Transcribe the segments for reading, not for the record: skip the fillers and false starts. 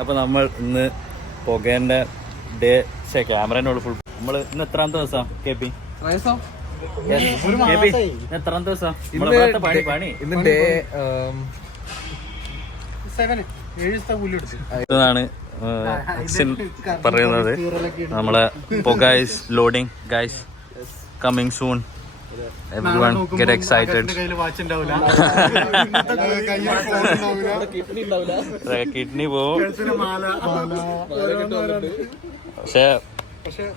അപ്പൊ നമ്മൾ ഇന്ന് പുകേന്റെ ഡേ ക്യാമറേനോട് ഫുൾ നമ്മൾ ഇന്ന് എത്രാമത്തെ ദിവസം കെ പി എത്രാമത്തെ ദിവസം പണി ഇന്ന് ഡേ ഇതാണ് പറയുന്നത് നമ്മളെ guys loading guys coming soon everyone get excited kidney പോവും പക്ഷെ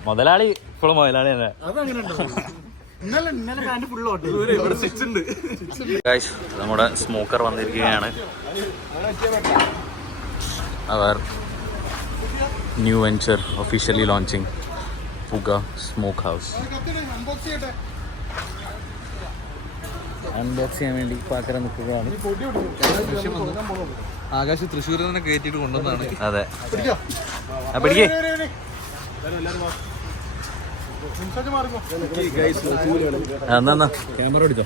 മുതലാളി ഇപ്പോഴും മുതലാളി തന്നെ ഗൈസ് നമ്മുടെ സ്മോക്കർ വന്നിരിക്കുകയാണ് അവർ new venture officially launching Puka smoke house unbox ചെയ്യാൻ വേണ്ടി പാക്കര നിൽക്കുകയാണ്. ആകാശ് തൃശ്ശൂരിൽ തന്നെ കയറ്റിട്ട് കൊണ്ടുവന്നാണ്. അതെ പിടിക്കേ എന്നാ ക്യാമറ എടുത്തോ.